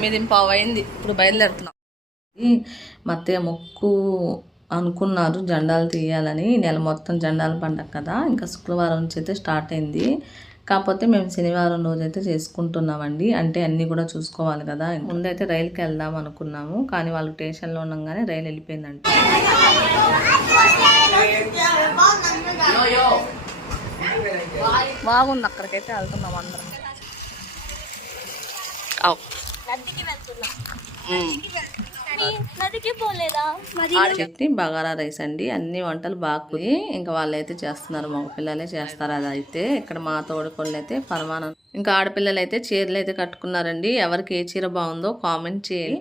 తొమ్మిది పావు అయింది. ఇప్పుడు బయలుదేరుతున్నాం. మత్తయ్య మొక్కు అనుకున్నారు జెండాలు తీయాలని. నెల మొత్తం జెండాల పండగ కదా ఇంకా శుక్రవారం నుంచి అయితే స్టార్ట్ అయింది. కాకపోతే మేము శనివారం రోజు అయితే చేసుకుంటున్నామండి. అంటే అన్నీ కూడా చూసుకోవాలి కదా. ముందైతే రైలుకి వెళ్దాం అనుకున్నాము. కానీ వాళ్ళు స్టేషన్లో ఉండగానే రైలు వెళ్ళిపోయిందంట. బాగుంది అక్కడికైతే వెళ్తున్నాం అందరం. అవు చట్నీ బగారా రైస్ అండి. అన్ని వంటలు బాగుపోయి ఇంకా వాళ్ళైతే చేస్తున్నారు మగ పిల్లలే చేస్తారు అది అయితే ఇక్కడ మా తోడుకోళ్ళు అయితే పరమానం. ఇంకా ఆడపిల్లలు అయితే చీరలు అయితే కట్టుకున్నారండి. ఎవరికి ఏ చీర బాగుందో కామెంట్ చేయాలి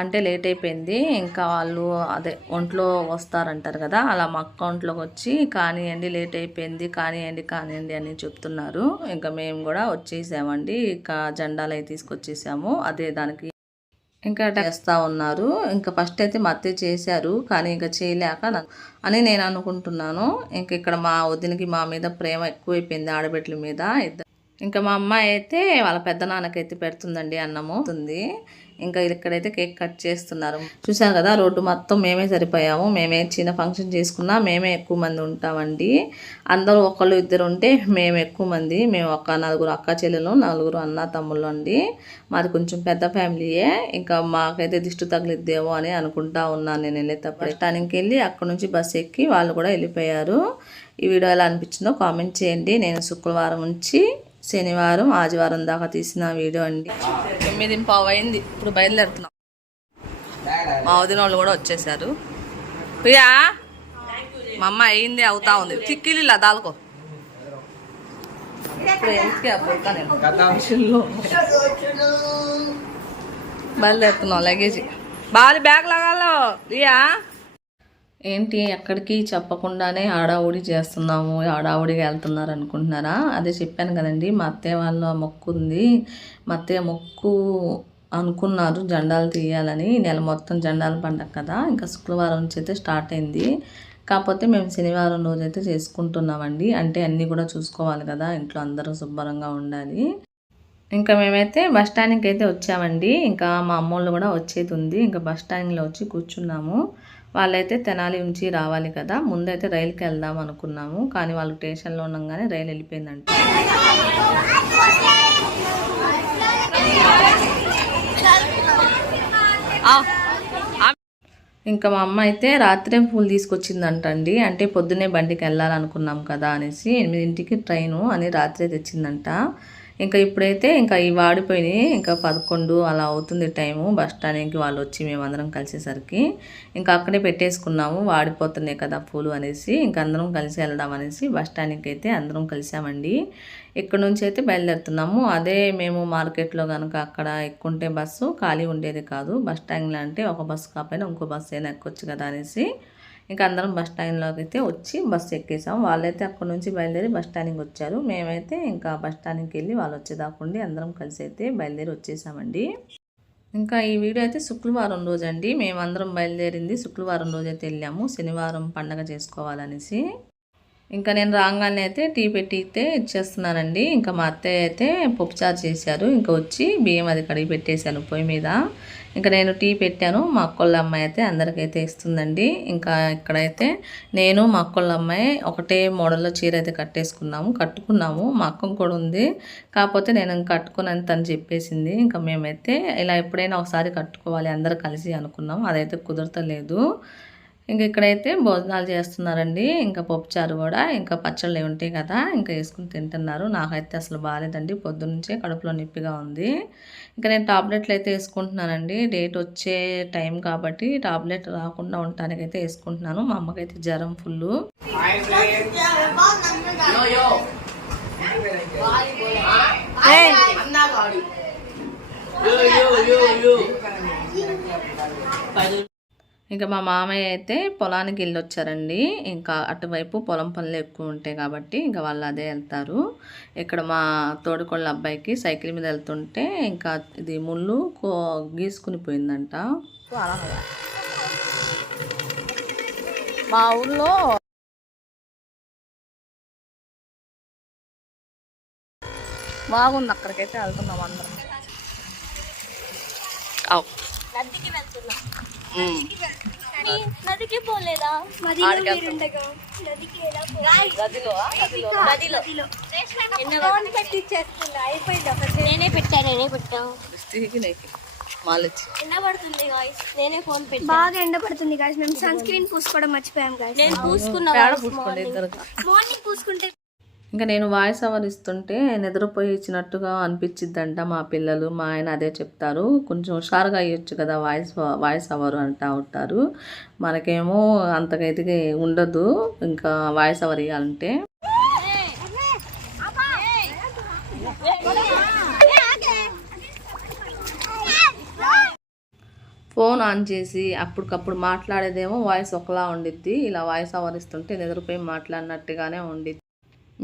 అంటే లేట్ అయిపోయింది. ఇంకా వాళ్ళు అదే ఒంట్లో వస్తారంటారు కదా అలా మా అక్క ఒంట్లోకి వచ్చి కానివ్వండి లేట్ అయిపోయింది కానివ్వండి కానివ్వండి అని చెప్తున్నారు. ఇంకా మేము కూడా వచ్చేసామండి. ఇంకా జెండాలు అయితే తీసుకొచ్చేసాము. అదే దానికి ఇంకా చేస్తూ ఉన్నారు. ఇంకా ఫస్ట్ అయితే మా అత్తయ్య చేశారు కానీ ఇంకా చేయలేక అని నేను అనుకుంటున్నాను. ఇంకా ఇక్కడ మా వదినకి మా మీద ప్రేమ ఎక్కువైపోయింది ఆడబిడ్డల మీద. ఇద్దరు ఇంకా మా అమ్మాయి అయితే వాళ్ళ పెద్ద నాన్నకైతే పెడుతుందండి అన్నము. ఉంది. ఇంకా ఇక్కడైతే కేక్ కట్ చేస్తున్నారు. చూసాం కదా రోడ్డు మొత్తం మేమే సరిపోయాము. మేమే చిన్న ఫంక్షన్ చేసుకున్నా మేమే ఎక్కువ మంది ఉంటామండి. అందరూ ఒకళ్ళు ఇద్దరు ఉంటే మేము ఎక్కువ మంది. మేము ఒక నలుగురు అక్క చెల్లెలు నలుగురు అన్న తమ్ముళ్ళు అండి. మాది కొంచెం పెద్ద ఫ్యామిలీయే. ఇంకా మాకైతే దిష్టి తగిలిద్దేమో అని అనుకుంటా ఉన్నాను నేను వెళ్ళేటప్పుడు. స్టానికి వెళ్ళి అక్కడ నుంచి బస్ ఎక్కి వాళ్ళు కూడా వెళ్ళిపోయారు. ఈ వీడియో ఎలా అనిపించిందో కామెంట్ చేయండి. నేను శుక్రవారం నుంచి శనివారం ఆదివారం దాకా తీసిన వీడియో అండి. తొమ్మిది పావు అయింది ఇప్పుడు బయలుదేరుతున్నాం. మా వదిన వాళ్ళు కూడా వచ్చేసారు. ప్రియా మా అమ్మ అయింది అవుతా ఉంది. చిక్కిలి ఇలా దాల్కో. బయలుదేరుతున్నాం లగేజ్. బాలి బ్యాగ్ లాగాలో. రియా ఏంటి ఎక్కడికి చెప్పకుండానే ఆడావుడి చేస్తున్నాము ఆడావుడికి వెళ్తున్నారు అనుకుంటున్నారా? అదే చెప్పాను కదండి మా అత్తయ్య వాళ్ళ మొక్కు ఉంది. మా అత్తయ్య మొక్కు అనుకున్నారు జెండాలు తీయాలని. నెల మొత్తం జెండాల పండగ కదా ఇంకా శుక్రవారం నుంచి అయితే స్టార్ట్ అయింది. కాకపోతే మేము శనివారం రోజైతే చేసుకుంటున్నామండి. అంటే అన్నీ కూడా చూసుకోవాలి కదా ఇంట్లో అందరూ శుభ్రంగా ఉండాలి. ఇంకా మేమైతే బస్ స్టాండ్కి అయితే వచ్చామండి. ఇంకా మా అమ్మోళ్ళు కూడా వచ్చేది ఉంది. ఇంకా బస్ స్టాండ్లో వచ్చి కూర్చున్నాము. వాళ్ళైతే తెనాలి నుంచి రావాలి కదా. ముందైతే రైలుకి వెళ్దాం అనుకున్నాము. కానీ వాళ్ళు స్టేషన్లో ఉండగానే రైలు వెళ్ళిపోయిందంట. ఇంకా మా అమ్మ అయితే రాత్రే పూలు తీసుకొచ్చిందంట అండి అంటే పొద్దున్నే బండికి వెళ్ళాలనుకున్నాం కదా అనేసి ఎనిమిదింటికి ట్రైను అని రాత్రే తెచ్చిందంట. ఇంకా ఇప్పుడైతే ఇంకా ఈ వాడిపోయినాయి. ఇంకా పదకొండు అలా అవుతుంది టైము. బస్ స్టాండ్కి వాళ్ళు వచ్చి మేమందరం కలిసేసరికి ఇంకా అక్కడే పెట్టేసుకున్నాము. వాడిపోతున్నాయి కదా పూలు అనేసి. ఇంకా అందరం కలిసి వెళ్దాం అనేసి బస్ స్టాండ్కి అయితే అందరం కలిసామండి. ఇక్కడ నుంచి అయితే బయలుదేరుతున్నాము. అదే మేము మార్కెట్లో కనుక అక్కడ ఎక్కుంటే బస్సు ఖాళీ ఉండేది కాదు. బస్ స్టాండ్లో అంటే ఒక బస్సు కాకపోయినా ఇంకో బస్సు అయినా ఎక్కొచ్చు కదా అనేసి ఇంకా అందరం బస్ స్టాండ్లోకి అయితే వచ్చి బస్సు ఎక్కేసాం. వాళ్ళైతే అక్కడ నుంచి బయలుదేరి బస్ స్టాండ్కి వచ్చారు. మేమైతే ఇంకా బస్ స్టాండ్కి వెళ్ళి వాళ్ళు వచ్చేదాకుండి అందరం కలిసి అయితే బయలుదేరి వచ్చేసామండి. ఇంకా ఈ వీడియో అయితే శుక్రవారం రోజు అండి మేమందరం బయలుదేరింది శుక్రవారం రోజు అయితే వెళ్ళాము. శనివారం పండగ చేసుకోవాలనేసి. ఇంకా నేను రాగానే అయితే టీ పెట్టి అయితే ఇచ్చేస్తున్నానండి. ఇంకా మా అత్తయ్య అయితే పప్పుచారు చేశారు. ఇంకా వచ్చి బియ్యం అది కడిగి పెట్టేశాను పొయ్యి మీద. ఇంకా నేను టీ పెట్టాను. మా అక్కోళ్ళ అమ్మాయి అయితే అందరికైతే ఇస్తుందండి. ఇంకా ఇక్కడైతే నేను మా అక్కోళ్ళ అమ్మాయి ఒకటే మోడల్లో చీర అయితే కట్టేసుకున్నాము కట్టుకున్నాము. మా అక్క కూడా ఉంది. కాకపోతే నేను ఇంకా కట్టుకున్నాను తను చెప్పేసింది. ఇంకా మేమైతే ఇలా ఎప్పుడైనా ఒకసారి కట్టుకోవాలి అందరు కలిసి అనుకున్నాం అదైతే కుదరతలేదు. ఇంక ఇక్కడైతే భోజనాలు చేస్తున్నారండి. ఇంకా పప్పుచారు కూడా ఇంకా పచ్చళ్ళు ఉంటాయి కదా ఇంకా వేసుకుని తింటున్నారు. నాకైతే అసలు బాగాలేదండి పొద్దున్నుంచే కడుపులో నొప్పిగా ఉంది. ఇంకా నేను టాబ్లెట్లు అయితే వేసుకుంటున్నానండి. డేట్ వచ్చే టైం కాబట్టి టాబ్లెట్ రాకుండా ఉండటానికి అయితే వేసుకుంటున్నాను. మా అమ్మకైతే జ్వరం ఫుల్ ఇంకా మా మామయ్య అయితే పొలానికి వెళ్ళి వచ్చారండి ఇంకా అటువైపు పొలం పనులు ఎక్కువ ఉంటాయి కాబట్టి ఇంకా వాళ్ళు అదే వెళ్తారు. ఇక్కడ మా తోడుకోళ్ళ అబ్బాయికి సైకిల్ మీద వెళ్తుంటే ఇంకా ఇది ముళ్ళు కో గీసుకుని పోయిందంట. మా ఊళ్ళో బాగుంది. అక్కడికైతే వెళ్తున్నాం అందరం. అవ్. నదికి వెళ్తున్నా. నదికి పోలేదా? నేనే పెట్టా నేనే నేనే ఫోన్ పెట్టా. బాగా ఎండ పడుతుంది గాయస్ మేము సన్ స్క్రీన్ పూసుకోవడం మర్చిపోయాం గాయస్ నేను పూసుకున్నా మార్నింగ్ పూసుకుంటే ఇంకా నేను వాయిస్ ఓవర్ ఇస్తుంటే నిద్రపోయి ఇచ్చినట్టుగా అనిపించిద్దంట మా పిల్లలు. మా ఆయన అదే చెప్తారు. కొంచెం హుషారుగా అయ్యొచ్చు కదా వాయిస్ వాయిస్ ఓవర్ అంటా ఉంటారు. మనకేమో అంతగా ఉండదు. ఇంకా వాయిస్ ఓవర్ ఇవ్వాలంటే ఫోన్ ఆన్ చేసి అప్పటికప్పుడు మాట్లాడేదేమో వాయిస్ ఒకలా ఉండిద్ది. ఇలా వాయిస్ ఓవర్ ఇస్తుంటే నిద్రపోయి మాట్లాడినట్టుగానే ఉండిద్ది.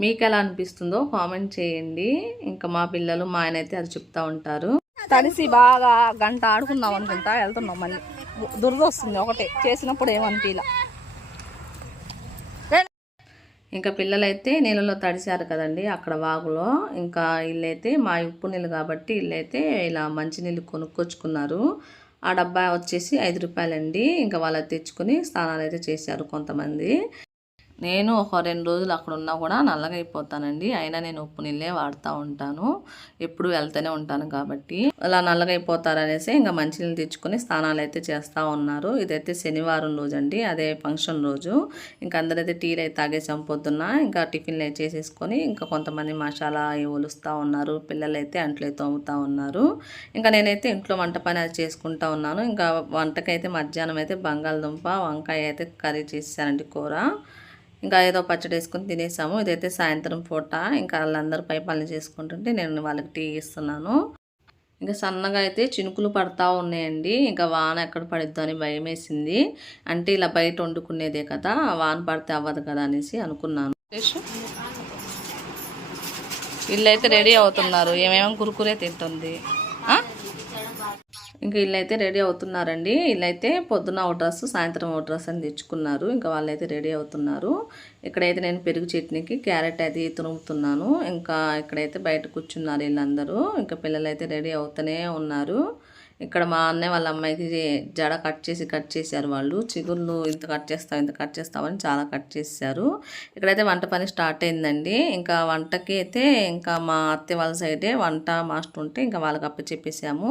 మీకు ఎలా అనిపిస్తుందో కామెంట్ చేయండి. ఇంకా మా పిల్లలు మా ఆయన అయితే అది చెప్తా ఉంటారు. తడిసి బాగా గంట ఆడుకున్నాం అనుకుంటా వెళ్తున్నాం మళ్ళీ. దురద వస్తుంది ఒకటే చేసినప్పుడు ఏమనిపించలే ఇంకా పిల్లలైతే నీళ్ళలో తడిశారు కదండి అక్కడ వాగులో. ఇంకా వీళ్ళైతే మా ఉప్పు నీళ్ళు కాబట్టి వీళ్ళైతే ఇలా మంచినీళ్ళు కొనుక్కొచ్చుకున్నారు. ఆ డబ్బా వచ్చేసి ఐదు రూపాయలండి. ఇంకా వాళ్ళు తెచ్చుకొని స్నానాలు అయితే చేశారు కొంతమంది. నేను ఒక రెండు రోజులు అక్కడ ఉన్నా కూడా నల్లగా అయిపోతానండి. అయినా నేను ఉప్పు నీళ్ళే వాడుతూ ఉంటాను. ఎప్పుడు వెళ్తూనే ఉంటాను కాబట్టి. అలా నల్లగా అయిపోతారనేసి ఇంకా మంచినీళ్ళు తెచ్చుకొని స్నానాలు అయితే చేస్తూ ఉన్నారు. ఇదైతే శనివారం రోజు అండి అదే ఫంక్షన్ రోజు. ఇంకా అందరైతే టీలు అయితే తాగేసాం పొద్దున్న. ఇంకా టిఫిన్లు అయితే చేసేసుకొని ఇంకా కొంతమంది మసాలా అవి ఒలుస్తూ ఉన్నారు. పిల్లలు అయితే అంట్లు అయితే తోముతూ ఉన్నారు. ఇంకా నేనైతే ఇంట్లో వంట పని అది చేసుకుంటా ఉన్నాను. ఇంకా వంటకైతే మధ్యాహ్నం అయితే బంగాళదుంప వంకాయ అయితే కర్రీ చేసానండి కూర. ఇంకా ఏదో పచ్చడి వేసుకొని తినేసాము. ఇదైతే సాయంత్రం పూట. ఇంకా వాళ్ళందరూ పై పనులు చేసుకుంటుంటే నేను వాళ్ళకి టీ ఇస్తున్నాను. ఇంకా సన్నగా అయితే చినుకులు పడతా ఉన్నాయండి. ఇంకా వాన ఎక్కడ పడిద్దో అని భయం వేసింది. అంటే ఇలా బయట వండుకునేదే కదా వాన పడితే అవ్వదు కదా అనేసి అనుకున్నాను. వీళ్ళైతే రెడీ అవుతున్నారు. ఏమేమో కురుకురే తింటుంది. ఇంకా వీళ్ళైతే రెడీ అవుతున్నారండి. వీళ్ళైతే పొద్దున్న ఒక డ్రెస్ సాయంత్రం ఒక డ్రెస్ అని తెచ్చుకున్నారు. ఇంకా వాళ్ళైతే రెడీ అవుతున్నారు. ఇక్కడైతే నేను పెరుగు చట్నీకి క్యారెట్ అది తురుముతున్నాను. ఇంకా ఇక్కడైతే బయట కూర్చున్నారు వీళ్ళందరూ. ఇంకా పిల్లలైతే రెడీ అవుతూనే ఉన్నారు. ఇక్కడ మా అన్నయ్య వాళ్ళ అమ్మాయికి జడ కట్ చేసి కట్ చేశారు వాళ్ళు. చిగుళ్ళు ఇంత కట్ చేస్తావు ఇంత కట్ చేస్తామని చాలా కట్ చేశారు. ఇక్కడైతే వంట పని స్టార్ట్ అయిందండి. ఇంకా వంటకి అయితే ఇంకా మా అత్తయ్య వాళ్ళ సైడే వంట మాస్టర్ ఉంటే ఇంకా వాళ్ళకి అప్ప చెప్పేసాము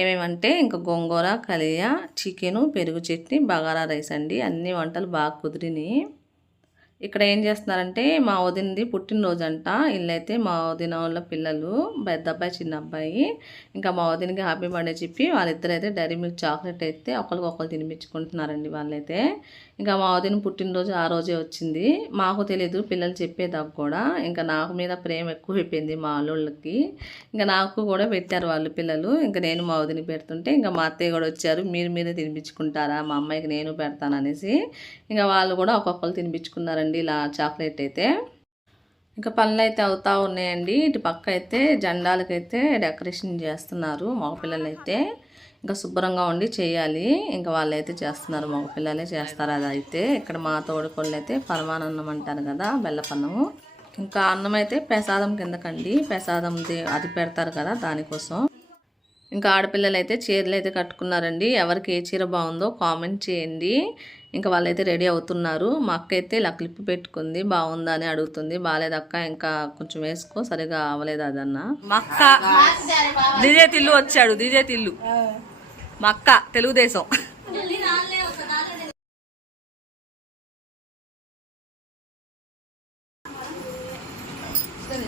ఏమేమంటే ఇంకా గోంగూర కలియ చికెను పెరుగు చట్నీ బగారా రైస్ అండి. అన్ని వంటలు బాగా కుదిరినాయి. ఇక్కడ ఏం చేస్తున్నారంటే మా వదినది పుట్టినరోజు అంట వీళ్ళైతే మా వదిన వాళ్ళ పిల్లలు పెద్ద అబ్బాయి చిన్న అబ్బాయి ఇంకా మా వదినకి హ్యాపీ బర్త్డే చెప్పి వాళ్ళిద్దరైతే డైరీ మిల్క్ చాక్లెట్ అయితే ఒకరికొకరు తినిపించుకుంటున్నారండి వాళ్ళైతే. ఇంకా మా వదిన పుట్టినరోజు ఆ రోజే వచ్చింది. మాకు తెలియదు పిల్లలు చెప్పేదాకా కూడా. ఇంకా నాకు మీద ప్రేమ ఎక్కువైపోయింది మా అల్లుళ్ళకి. ఇంకా నాకు కూడా పెట్టారు వాళ్ళు పిల్లలు. ఇంకా నేను మా వదిన పెడుతుంటే ఇంకా మా అత్తయ్య కూడా వచ్చారు మీరు మీరే తినిపించుకుంటారా? మా అమ్మాయికి నేను పెడతాననేసి ఇంకా వాళ్ళు కూడా ఒక్కొక్కరు తినిపించుకున్నారండి ఇలా చాక్లెట్ అయితే. ఇంకా పనులు అయితే అవుతా ఉన్నాయండి. ఇటు పక్క అయితే జెండాలకైతే డెకరేషన్ చేస్తున్నారు మగపిల్లలు అయితే ఇంకా శుభ్రంగా ఉండి చేయాలి. ఇంకా వాళ్ళైతే చేస్తున్నారు మగపిల్లలే చేస్తారు అది అయితే ఇక్కడ మా తోడుకోళ్ళు అయితే పరమానన్నం అంటారు కదా బెల్లపన్నము. ఇంకా అన్నం అయితే ప్రసాదం కిందకండి. ప్రసాదం అది పెడతారు కదా దానికోసం. ఇంకా ఆడపిల్లలు అయితే చీరలు అయితే కట్టుకున్నారండి. ఎవరికి ఏ చీర బాగుందో కామెంట్ చేయండి. ఇంకా వాళ్ళైతే రెడీ అవుతున్నారు. మా అక్క అయితే ఇలా క్లిప్ పెట్టుకుంది. బాగుందా అని అడుగుతుంది. బాగాలేదక్క ఇంకా కొంచెం వేసుకో. సరిగా అవ్వలేదు అదన్న? మా అక్క. డిజే తిల్లు వచ్చాడు. డిజే తిల్లు. మా అక్క తెలుగుదేశం.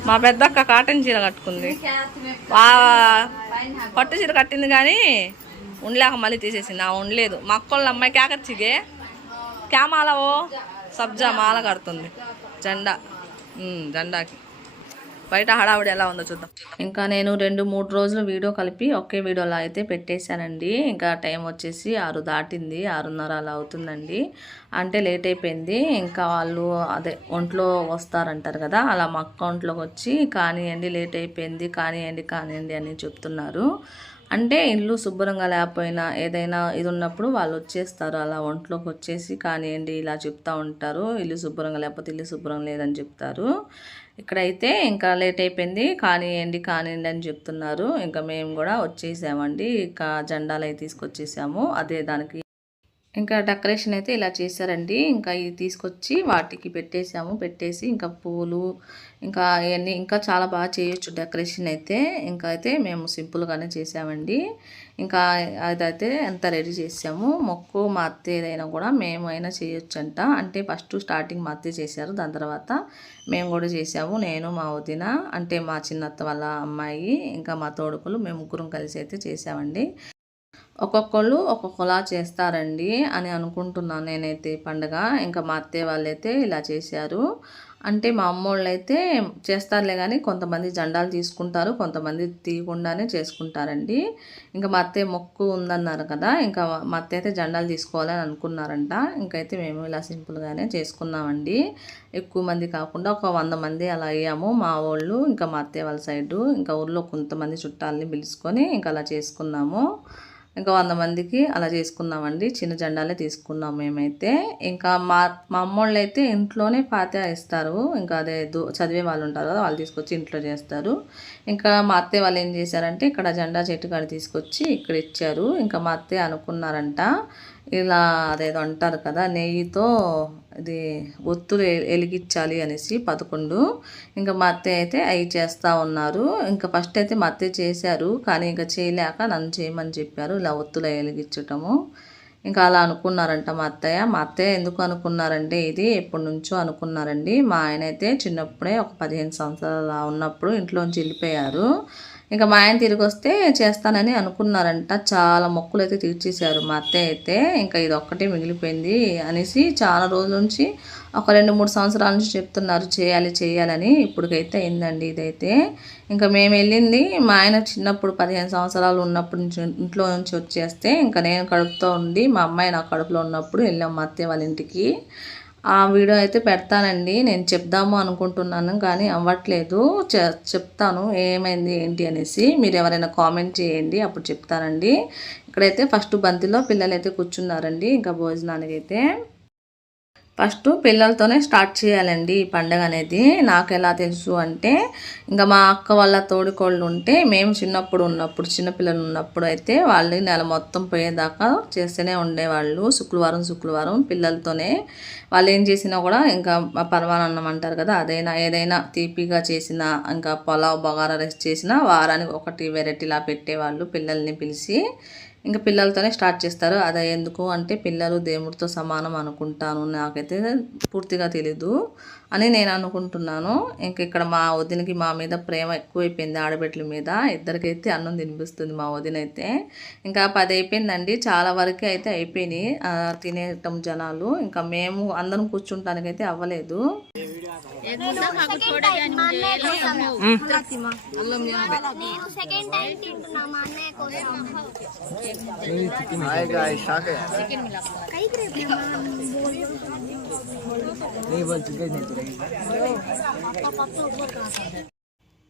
మా పెద్దక్క కాటన్ చీర కట్టుకుంది. పట్టు చీర కట్టింది కానీ ఉండలేక మళ్ళీ తీసేసింది. ఆ ఉండలేదు. మా అక్కోళ్ళ అమ్మాయి కేకచ్చిగే క్యామాలవో సబ్జా మాల కడుతుంది. జెండా. జెండాకి. బయట హడావుడి ఎలా ఉందో చూద్దాం. ఇంకా నేను రెండు మూడు రోజులు వీడియో కలిపి ఒకే వీడియోలో అయితే పెట్టేశానండి. ఇంకా టైం వచ్చేసి ఆరు దాటింది ఆరున్నర అలా అవుతుందండి. అంటే లేట్ అయిపోయింది. ఇంకా వాళ్ళు అదే ఒంట్లో వస్తారంటారు కదా అలా మా అకౌంట్లోకి వచ్చి కానివ్వండి లేట్ అయిపోయింది కానివ్వండి కానివ్వండి అని చెప్తున్నారు. అంటే ఇల్లు శుభ్రంగా లేకపోయినా ఏదైనా ఇది ఉన్నప్పుడు వాళ్ళు వచ్చేస్తారు. అలా ఒంట్లోకి వచ్చేసి కానివ్వండి ఇలా చెప్తా ఉంటారు. ఇల్లు శుభ్రంగా లేకపోతే ఇల్లు శుభ్రం లేదని చెప్తారు. ఇక్కడైతే ఇంకా లేట్ అయిపోయింది. కానివ్వండి కానివ్వండి అని చెప్తున్నారు. ఇంకా మేము కూడా వచ్చేసామండి. ఇంకా జెండాలు అయితే తీసుకొచ్చేసాము. అదే దానికి ఇంకా డెకరేషన్ అయితే ఇలా చేశారండి. ఇంకా ఇవి తీసుకొచ్చి వాటికి పెట్టేసాము పెట్టేసి ఇంకా పూలు ఇంకా అవన్నీ ఇంకా చాలా బాగా చేయొచ్చు డెకరేషన్ అయితే. ఇంకా అయితే మేము సింపుల్గానే చేసామండి ఇంకా అదైతే ఎంత రెడీ చేసాము మొక్కు మా అత్తేదైనా కూడా మేము అయినా చేయొచ్చంట. అంటే ఫస్ట్ స్టార్టింగ్ మా అత్తే చేశారు. దాని తర్వాత మేము కూడా చేసాము నేను మా వదిన అంటే మా చిన్నత్త వాళ్ళ అమ్మాయి ఇంకా మా తోడుకులు మేము ముగ్గురం కలిసి అయితే చేసామండి ఒక్కొక్కళ్ళు ఒక్కొక్కలా చేస్తారండి అని అనుకుంటున్నాను నేనైతే పండగ. ఇంకా మా అత్తయ్య వాళ్ళైతే ఇలా చేశారు. అంటే మా అమ్మోళ్ళు అయితే చేస్తారులే కానీ కొంతమంది జెండాలు తీసుకుంటారు కొంతమంది తీయకుండానే చేసుకుంటారండి. ఇంకా మా అత్తయ్య మొక్కు ఉందన్నారు కదా ఇంకా మా అత్తయ్య అయితే జెండాలు తీసుకోవాలని అనుకున్నారంట. ఇంకైతే మేము ఇలా సింపుల్గానే చేసుకున్నామండి. ఎక్కువ మంది కాకుండా ఒక వంద మంది అలా అయ్యాము. మా వాళ్ళు ఇంకా మా అత్తయ్య వాళ్ళ సైడు ఇంకా ఊర్లో కొంతమంది చుట్టాలని పిలుచుకొని ఇంకా అలా చేసుకున్నాము. ఇంకా వంద మందికి అలా చేసుకున్నామండి. చిన్న జెండాలే తీసుకున్నాం మేమైతే. ఇంకా మా మా అమ్మోళ్ళు అయితే ఇంట్లోనే పాత ఇస్తారు. ఇంకా అదే చదివే వాళ్ళు ఉంటారు కదా వాళ్ళు తీసుకొచ్చి ఇంట్లో చేస్తారు. ఇంకా మా అత్తయ్య వాళ్ళు ఏం చేశారంటే ఇక్కడ జెండా చెట్టు కాడ తీసుకొచ్చి ఇక్కడ ఇచ్చారు. ఇంకా మా అత్తయ్య అనుకున్నారంట ఇలా అదేదో అంటారు కదా నెయ్యితో ఇది ఒత్తులు ఎలిగించాలి వెలిగించాలి అనేసి పదకొండు. ఇంకా మా అత్తయ్య అయితే అవి చేస్తూ ఉన్నారు. ఇంకా ఫస్ట్ అయితే మా అత్తయ్య చేశారు కానీ ఇంకా చేయలేక నన్ను చేయమని చెప్పారు ఇలా ఒత్తులు వెలిగించటము ఇంకా అలా అనుకున్నారంట మా అత్తయ్య. మా అత్తయ్య ఎందుకు అనుకున్నారంటే ఇది ఎప్పటి నుంచో అనుకున్నారండి. మా ఆయన అయితే చిన్నప్పుడే ఒక పదిహేను సంవత్సరాలు అలా ఉన్నప్పుడు ఇంట్లోంచి వెళ్ళిపోయారు. ఇంకా మా ఆయన తిరిగి వస్తే చేస్తానని అనుకున్నారంట. చాలా మొక్కులు అయితే తీర్చేశారు. మా అత్తయ్య అయితే ఇంకా ఇది ఒక్కటే మిగిలిపోయింది అనేసి చాలా రోజుల నుంచి ఒక రెండు మూడు సంవత్సరాల నుంచి చెప్తున్నారు. చేయాలి చేయాలని ఇప్పటికైతే అయిందండి ఇదైతే. ఇంకా మేము వెళ్ళింది మా ఆయన చిన్నప్పుడు పదిహేను సంవత్సరాలు ఉన్నప్పటి నుంచి ఇంట్లో నుంచి వచ్చేస్తే ఇంకా నేను కడుపుతో ఉండి మా అమ్మాయి నా కడుపులో ఉన్నప్పుడు వెళ్ళాం మా అత్తయ్య వాళ్ళ ఇంటికి. ఆ వీడియో అయితే పెడతానండి. నేను చెప్దాము అనుకుంటున్నాను కానీ అవ్వట్లేదు. చె- చెప్తాను ఏమైంది ఏంటి అనేసి. మీరు ఎవరైనా కామెంట్ చేయండి అప్పుడు చెప్తానండి. ఇక్కడైతే ఫస్ట్ బంతిలో పిల్లలు అయితే కూర్చున్నారండి ఇంకా భోజనానికి అయితే ఫస్ట్ పిల్లలతోనే స్టార్ట్ చేయాలండి ఈ పండగ అనేది. నాకు ఎలా తెలుసు అంటే ఇంకా మా అక్క వాళ్ళ తోడుకోళ్ళు ఉంటే మేము చిన్నప్పుడు ఉన్నప్పుడు చిన్నపిల్లలు ఉన్నప్పుడు అయితే వాళ్ళు నెల మొత్తం పోయేదాకా చేస్తూనే ఉండేవాళ్ళు. శుక్రవారం శుక్రవారం పిల్లలతోనే. వాళ్ళు ఏం చేసినా కూడా ఇంకా పరమాన్నం అంటారు కదా అదైనా ఏదైనా తీపిగా చేసిన ఇంకా పొలావ్ బగారా రైస్ చేసినా వారానికి ఒకటి వెరైటీలా పెట్టేవాళ్ళు పిల్లల్ని పిలిచి. ఇంకా పిల్లలతోనే స్టార్ట్ చేస్తారు. అది ఎందుకు అంటే పిల్లలు దేవుడితో సమానం అనుకుంటాను. నాకైతే పూర్తిగా తెలీదు. అని నేను అనుకుంటున్నాను. ఇంక ఇక్కడ మా వదినకి మా మీద ప్రేమ ఎక్కువైపోయింది ఆడబిడ్డల మీద. ఇద్దరికైతే అన్నం తినిపిస్తుంది మా వదిన అయితే ఇంకా పది అయిపోయిందండి. చాలా వరకు అయితే అయిపోయినాయి ఆ, తినేయటం జనాలు. ఇంకా మేము అందరం అవ్వలేదు. సెకండ్ టైం తింటున్నా మా అన్నయ్య కోసం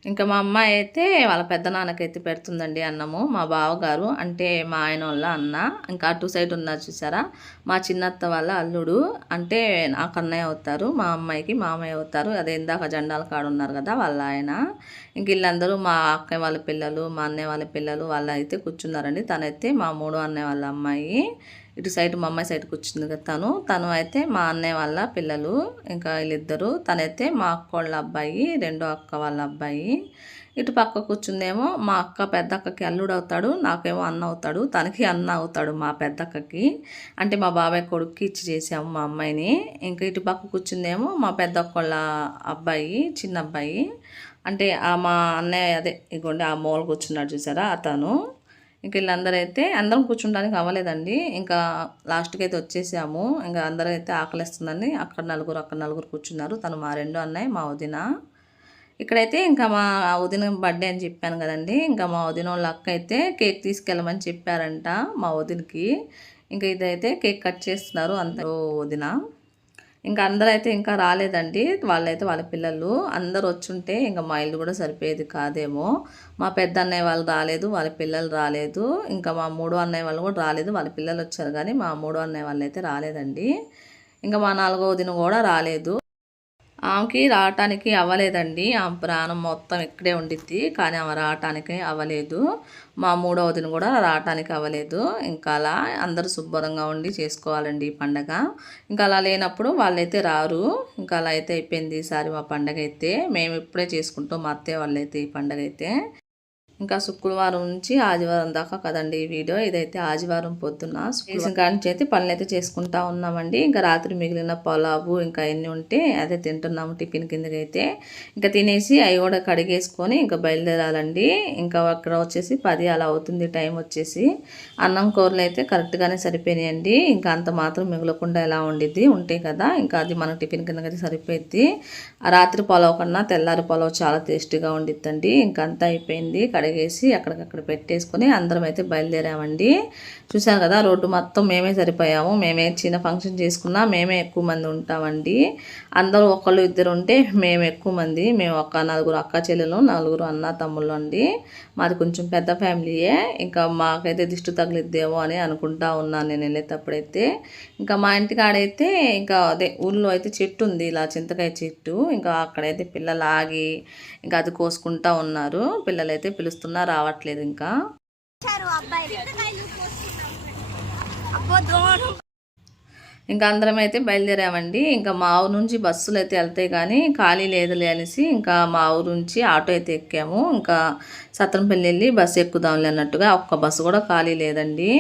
ఇంకా మా అమ్మాయి అయితే వాళ్ళ పెద్ద నాన్నకైతే పెడుతుందండి అన్నము మా బావగారు అంటే మా ఆయన వాళ్ళ అన్న ఇంకా అటు సైడ్ ఉన్నారు చూసారా? మా చిన్నత్త వాళ్ళ అల్లుడు అంటే నాకు అన్నయ్య అవుతారు మా అమ్మాయికి మామయ్య అవుతారు అదే ఇందాక జెండాల కాడ ఉన్నారు కదా వాళ్ళ ఆయన. ఇంక వీళ్ళందరూ మా అక్కయ్య వాళ్ళ పిల్లలు మా అన్నయ్య వాళ్ళ పిల్లలు వాళ్ళు అయితే కూర్చున్నారండి. తనైతే మా మూడో అన్నయ్య వాళ్ళ అమ్మాయి. ఇటు సైడ్ మా అమ్మాయి సైడ్ వచ్చింది కదా తను. తను అయితే మా అన్నయ్య వాళ్ళ పిల్లలు ఇంకా వీళ్ళిద్దరు. తనైతే మా అక్క వాళ్ళ అబ్బాయి రెండో అక్క వాళ్ళ అబ్బాయి. ఇటు పక్క కూర్చుందేమో మా అక్క పెద్ద అక్కకి అల్లుడు అవుతాడు నాకేమో అన్న అవుతాడు. తనకి అన్న అవుతాడు మా పెద్ద అక్కకి అంటే మా బాబాయ్ కొడుక్కి ఇచ్చి చేసాము మా అమ్మాయిని. ఇంకా ఇటు పక్క కూర్చుందేమో మా పెద్ద అక్క వాళ్ళ అబ్బాయి చిన్న అబ్బాయి. అంటే ఆ మా అన్నయ్య అదే ఇగోండి ఆ మూల కూర్చున్నాడు చూసారా అతను. ఇంక వీళ్ళందరూ అయితే అందరం కూర్చుండడానికి అవ్వలేదండి. ఇంకా లాస్ట్కి అయితే వచ్చేసాము. ఇంకా అందరూ అయితే ఆకలిస్తుందని అక్కడ నలుగురు అక్కడ నలుగురు కూర్చున్నారు. తను మా రెండో అన్నయ్య మా వదిన. ఇక్కడైతే ఇంకా మా వదిన బర్త్డే అని చెప్పాను కదండి. ఇంకా మా వదిన వాళ్ళ అక్క అయితే కేక్ తీసుకెళ్ళమని చెప్పారంట మా వదినకి. ఇంకా ఇదైతే కేక్ కట్ చేస్తున్నారు అంత వదిన. ఇంకా అందరూ అయితే ఇంకా రాలేదండి. వాళ్ళైతే వాళ్ళ పిల్లలు. అందరు వచ్చుంటే ఇంకా మా ఇల్లు కూడా సరిపోయేది కాదేమో. మా పెద్ద అన్నయ్య వాళ్ళు రాలేదు వాళ్ళ పిల్లలు రాలేదు. ఇంకా మా మూడో అన్నయ్య వాళ్ళు కూడా రాలేదు. వాళ్ళ పిల్లలు వచ్చారు కానీ మా మూడో అన్నయ్య వాళ్ళు అయితే రాలేదండి. ఇంకా మా నాలుగో వదిన కూడా రాలేదు. ఆమెకి రావటానికి అవ్వలేదండి. ఆమె ప్రాణం మొత్తం ఇక్కడే ఉండిద్ది. కానీ ఆమె రావటానికి అవ్వలేదు. మా మూడవదిని కూడా రావటానికి అవ్వలేదు. ఇంకా అలా అందరూ శుభ్రంగా ఉండి చేసుకోవాలండి ఈ పండగ. ఇంకా అలా లేనప్పుడు వాళ్ళైతే రారు. ఇంకా అలా అయితే అయిపోయింది ఈసారి మా పండగ అయితే. మేము ఇప్పుడే చేసుకుంటాం మా అత్తయ్య వాళ్ళైతే ఈ పండగ అయితే. ఇంకా శుక్రవారం నుంచి ఆదివారం దాకా కదండి ఈ వీడియో. ఇదైతే ఆదివారం పొద్దున్న శుక్రవారం నుంచి అయితే పనులు అయితే చేసుకుంటా ఉన్నామండి. ఇంకా రాత్రి మిగిలిన పొలావు ఇంకా ఎన్ని ఉంటే అదే తింటున్నాము టిఫిన్ కిందకి అయితే ఇంకా తినేసి అవి కూడా కడిగేసుకొని ఇంకా బయలుదేరాలండి. ఇంకా అక్కడ వచ్చేసి పది అలా అవుతుంది టైం వచ్చేసి. అన్నం కూరలు అయితే కరెక్ట్గానే సరిపోయినాయండి. ఇంకా అంత మాత్రం మిగలకుండా ఎలా ఉండిద్ది ఉంటాయి కదా ఇంకా అది మనకు టిఫిన్ కిందకైతే సరిపోయింది ఆ రాత్రి పొలవ కన్నా తెల్లారి పొలవ చాలా టేస్టీగా ఉండిద్దండి ఇంకా అంతా అయిపోయింది. కడిగేసి అక్కడికక్కడ పెట్టేసుకొని అందరం అయితే బయలుదేరామండి. చూసాం కదా రోడ్డు మొత్తం మేమే సరిపోయాము. మేమే చిన్న ఫంక్షన్ చేసుకున్నా మేమే ఎక్కువ మంది ఉంటామండి. అందరూ ఒకళ్ళు ఇద్దరు ఉంటే మేము ఎక్కువ మంది. మేము ఒక నలుగురు అక్క చెల్లెలు నలుగురు అన్న తమ్ముళ్ళు అండి. మాది కొంచెం పెద్ద ఫ్యామిలీయే. ఇంకా మాకైతే దిష్టి తగిలిద్దేమో అని అనుకుంటా ఉన్నాను నేను వెళ్ళేటప్పుడైతే. ఇంకా మా ఇంటికాడైతే ఇంకా అదే ఊళ్ళో అయితే చెట్టు ఉంది ఇలా చింతకాయ చెట్టు. ఇంకా అక్కడైతే పిల్లలు ఆగి ఇంకా అది కోసుకుంటా ఉన్నారు. పిల్లలైతే పిలుస్తారు పిలుస్తున్నా రావట్లేదు ఇంకా. ఇంకా అందరం అయితే బయలుదేరామండి. ఇంకా మా ఊరు నుంచి బస్సులు అయితే వెళ్తాయి కానీ ఖాళీ లేదులే అనేసి ఇంకా మా ఊరు నుంచి ఆటో అయితే ఎక్కాము. ఇంకా సత్రంపల్లి వెళ్ళి బస్సు ఎక్కుదాంలే అన్నట్టుగా ఒక్క బస్సు కూడా ఖాళీ లేదండి.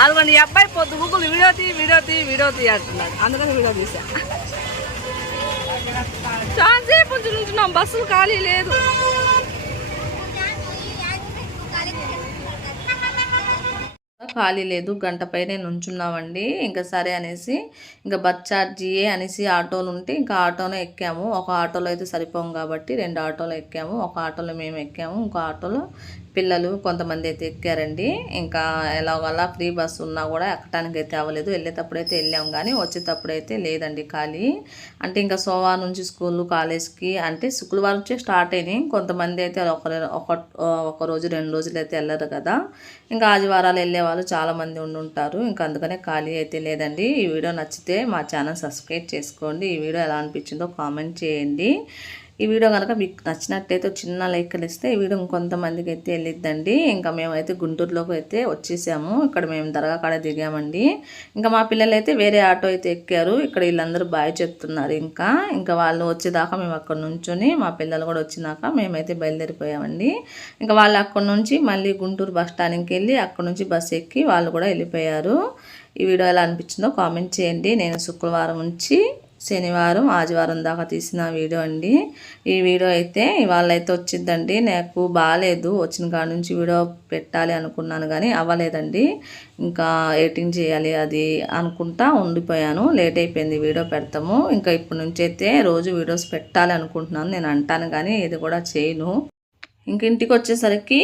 అదిగోండి ఈ అబ్బాయి పొద్దు గూగుల్ వీడియో తీ వీడియో తీ వీడియో తీ అంటున్నాడు. అందుకని వీడియో తీసా చాలాసేపు నుంచి నుంచున్నాం బస్సులు ఖాళీ లేదు. ఖాళీ లేదు గంట పైనే నుంచున్నామండి. ఇంకా సరే అనేసి ఇంకా బస్ ఛార్జీయే అనేసి ఆటోలు ఉంటే ఇంకా ఆటోలో ఎక్కాము. ఒక ఆటోలో అయితే సరిపోం కాబట్టి రెండు ఆటోలో ఎక్కాము. ఒక ఆటోలో మేము ఎక్కాము. ఇంకో ఆటోలో పిల్లలు కొంతమంది అయితే ఎక్కారండి. ఇంకా ఎలాగోలా ఫ్రీ బస్సు ఉన్నా కూడా ఎక్కడానికి అయితే అవ్వలేదు. వెళ్ళేటప్పుడు అయితే వెళ్ళాం కానీ వచ్చేటప్పుడు అయితే లేదండి ఖాళీ. అంటే ఇంకా సోమవారం నుంచి స్కూల్ కాలేజ్కి అంటే శుక్రవారం నుంచి స్టార్ట్ అయినాయి. కొంతమంది అయితే ఒక ఒక ఒక రోజు రెండు రోజులు అయితే వెళ్ళరు కదా. ఇంకా ఆదివారాలు వెళ్ళే వాళ్ళు చాలామంది ఉండి ఉంటారు. ఇంకా అందుకనే ఖాళీ అయితే లేదండి. ఈ వీడియో నచ్చితే మా ఛానల్ సబ్స్క్రైబ్ చేసుకోండి. ఈ వీడియో ఎలా అనిపించిందో కామెంట్ చేయండి. ఈ వీడియో కనుక మీకు నచ్చినట్టయితే చిన్న లైక్లు ఇస్తే ఈ వీడియో ఇంకొంతమందికి అయితే వెళ్ళిద్దండి. ఇంకా మేమైతే గుంటూరులోకి అయితే వచ్చేసాము. ఇక్కడ మేము దర్గా కాడ దిగామండి. ఇంకా మా పిల్లలు అయితే వేరే ఆటో అయితే ఎక్కారు. ఇక్కడ వీళ్ళందరూ బాయ్ చెప్తున్నారు ఇంకా. ఇంకా వాళ్ళు వచ్చేదాకా మేము అక్కడ నుంచొని మా పిల్లలు కూడా వచ్చినాక మేమైతే బయలుదేరిపోయామండి. ఇంకా వాళ్ళు అక్కడ నుంచి మళ్ళీ గుంటూరు బస్ స్టాండ్కి వెళ్ళి అక్కడ నుంచి బస్ ఎక్కి వాళ్ళు కూడా వెళ్ళిపోయారు. ఈ వీడియో ఎలా అనిపించిందో కామెంట్ చేయండి. నేను శుక్రవారం నుంచి శనివారం ఆదివారం దాకా తీసిన వీడియో అండి. ఈ వీడియో అయితే ఇవాళ అయితే వచ్చిందండి నాకు బాగాలేదు వచ్చిన కాడ నుంచి వీడియో పెట్టాలి అనుకున్నాను కానీ అవ్వలేదండి. ఇంకా ఎడిటింగ్ చేయాలి అది అనుకుంటా ఉండిపోయాను. లేట్ అయిపోయింది వీడియో పెడతాము. ఇంకా ఇప్పటి నుంచి అయితే రోజు వీడియోస్ పెట్టాలి అనుకుంటున్నాను. నేను అంటాను కానీ ఇది కూడా చేయను. ఇంక ఇంటికి వచ్చేసరికి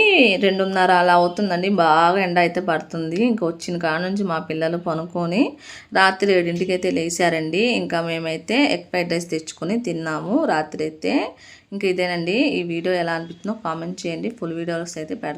రెండున్నర అలా అవుతుందండి. బాగా ఎండ అయితే పడుతుంది. ఇంక వచ్చిన కాడ నుంచి మా పిల్లలు పనుకొని రాత్రి ఏడింటికి అయితే లేచారండి. ఇంకా మేమైతే ఎగ్ ఫ్రైడ్ రైస్ తెచ్చుకొని తిన్నాము రాత్రి అయితే ఇంక ఇదేనండి. ఈ వీడియో ఎలా అనిపిస్తుందో కామెంట్ చేయండి. ఫుల్ వీడియోస్ అయితే పెడతాను